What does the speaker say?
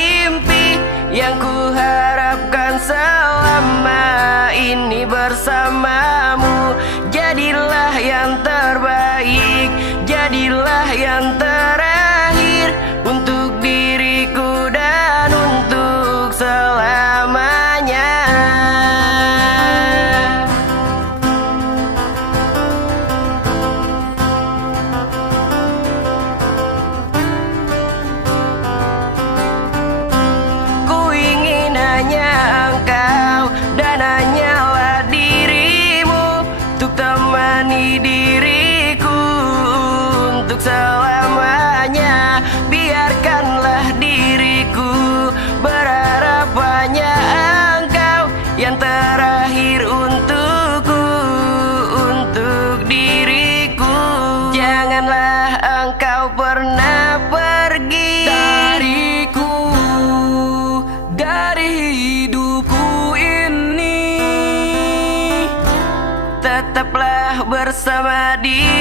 mimpi yang ku harapkan selama ini bersamamu. Jadilah yang terbaik, jadilah yang terakhir untuk diriku dan untuk selamanya. Ku ingin hanya engkau dan hanyalah dirimu untuk temani diriku untuk selamanya. Biarkanlah diriku berharap hanya engkau yang terakhir untukku, untuk diriku. Janganlah engkau pernah pergi dariku, dari hidupku ini. Tetaplah bersama diriku